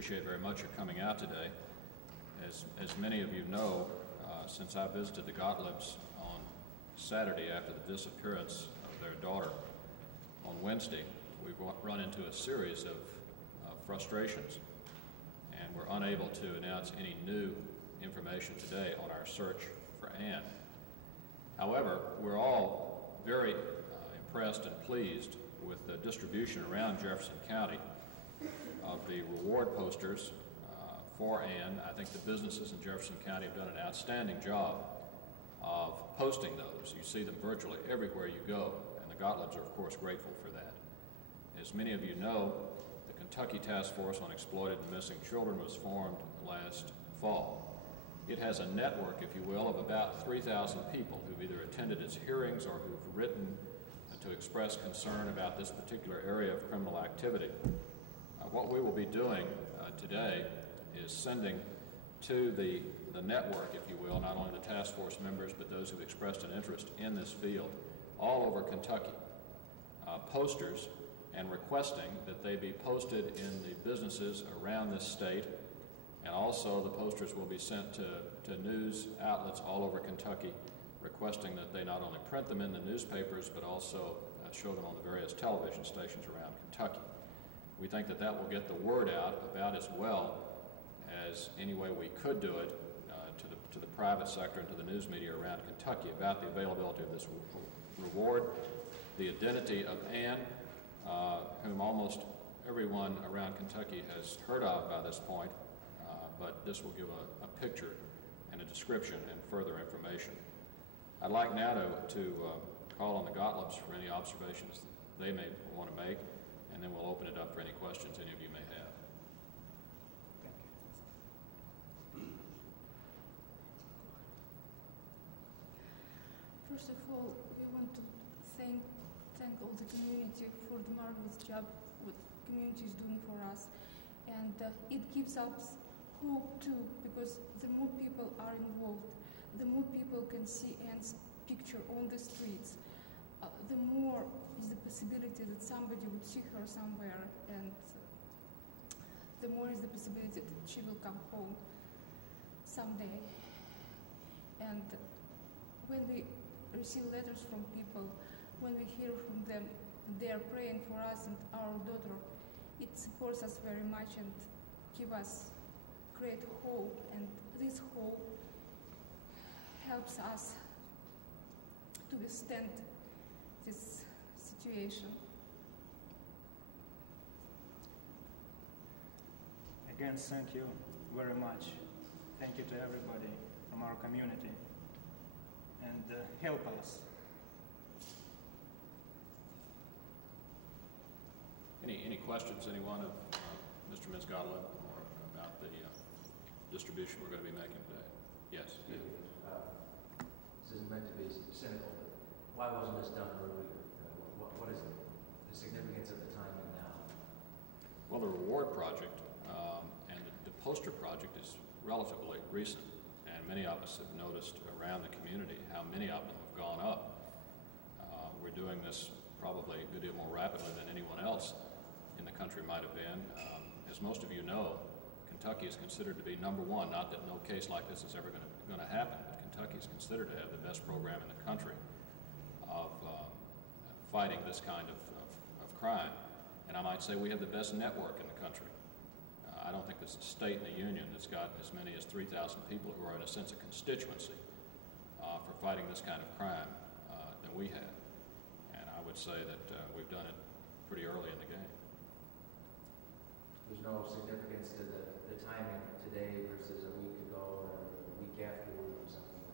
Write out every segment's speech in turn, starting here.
appreciate very much your coming out today. As many of you know, since I visited the Gottliebs on Saturday after the disappearance of their daughter on Wednesday, we've run into a series of frustrations, and we're unable to announce any new information today on our search for Ann. However, we're all very impressed and pleased with the distribution around Jefferson County of the reward posters for Ann. I think the businesses in Jefferson County have done an outstanding job of posting those. You see them virtually everywhere you go, and the Gottliebs are, of course, grateful for that. As many of you know, the Kentucky Task Force on Exploited and Missing Children was formed last fall. It has a network, if you will, of about 3,000 people who've either attended its hearings or who've written to express concern about this particular area of criminal activity. What we will be doing today is sending to the network, if you will, not only the task force members, but those who've expressed an interest in this field all over Kentucky, posters, and requesting that they be posted in the businesses around this state. And also the posters will be sent to news outlets all over Kentucky, requesting that they not only print them in the newspapers, but also show them on the various television stations around Kentucky. We think that that will get the word out about as well as any way we could do it to the private sector and to the news media around Kentucky about the availability of this reward, the identity of Ann, whom almost everyone around Kentucky has heard of by this point, but this will give a picture and a description and further information. I'd like now to call on the Gottliebs for any observations they may want to make, and then we'll open it up for any questions any of you may have. First of all, we want to thank all the community for the marvelous job what the community is doing for us, and it gives us hope too, because the more people are involved, the more people can see Ann's picture on the streets, the more is the possibility that somebody would see her somewhere, and the more is the possibility that she will come home someday. And when we receive letters from people, when we hear from them, they are praying for us and our daughter, it supports us very much and gives us great hope, and this hope helps us to withstand this situation. Again, thank you very much. Thank you to everybody from our community, and help us. Any questions, anyone of Mr. and Ms. Gottlieb, or about the distribution we're going to be making today? Yes. This isn't meant to be cynical, but why wasn't this done earlier? What is the significance of the timing now? Well, the reward project and the poster project is relatively recent, and many of us have noticed around the community how many of them have gone up. We're doing this probably a good deal more rapidly than anyone else in the country might have been. As most of you know, Kentucky is considered to be number one, not that no case like this is ever going to happen, but Kentucky is considered to have the best program in the country of fighting this kind of crime. And I might say we have the best network in the country. I don't think there's a state in the Union that's got as many as 3,000 people who are in a sense a constituency for fighting this kind of crime than we have. And I would say that we've done it pretty early in the game. There's no significance to the timing today versus a week ago or a week afterward or something?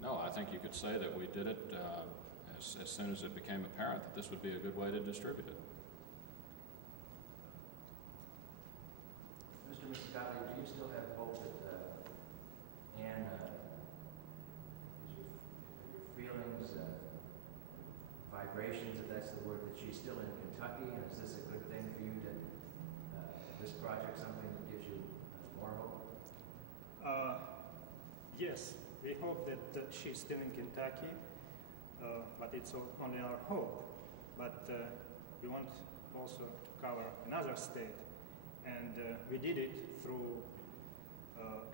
No, I think you could say that we did it as soon as it became apparent that this would be a good way to distribute it. Mr. and Mrs. Gottlieb, do you still have hope that Ann, your feelings, vibrations, if that's the word, that she's still in Kentucky, and is this a good thing for you to, this project, something that gives you more hope? Yes, we hope that she's still in Kentucky, but it's only our hope. But we want also to cover another state, And we did it through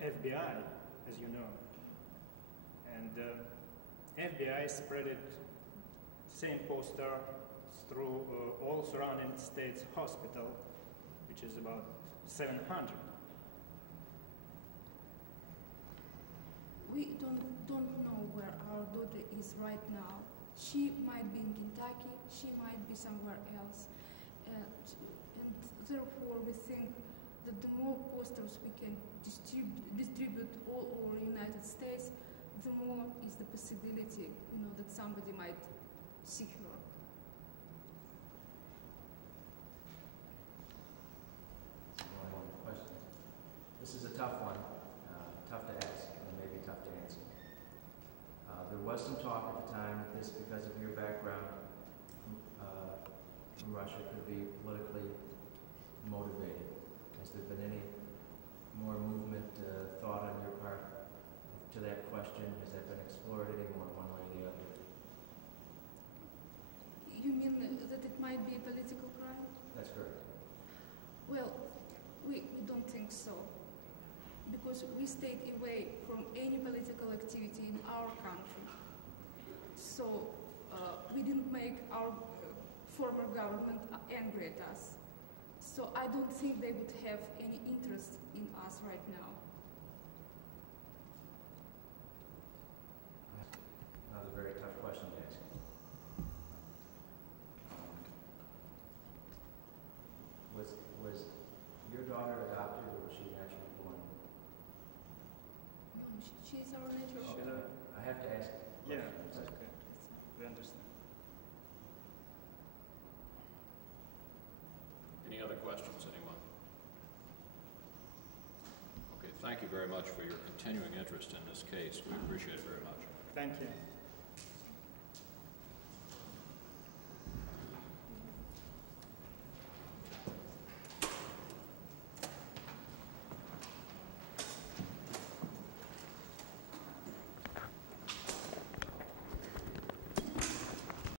FBI, as you know. And FBI spread it, same poster, through all surrounding states hospital, which is about 700. We don't know where our daughter is right now. She might be in Kentucky, she might be somewhere else. And therefore we think that the more posters we can distribute all over the United States, the more is the possibility, that somebody might see her. One more question. This is a tough one, tough to ask, and maybe tough to answer. There was some talk at the time that this, because of your background from Russia, could be politically motivated. Has there been any more movement, thought on your part to that question? Has that been explored anymore, one way or the other? You mean that it might be a political crime? That's correct. Well, we don't think so, because we stayed away from any political activity in our country. So we didn't make our former government angry at us. So I don't think they would have any interest in us right now. Another very tough question to ask. Was your daughter adopted, or was she naturally born? No, she's our natural. Okay. I have to ask. Yeah, that's okay. We understand. Any other questions, anyone? Okay, thank you very much for your continuing interest in this case. We appreciate it very much. Thank you.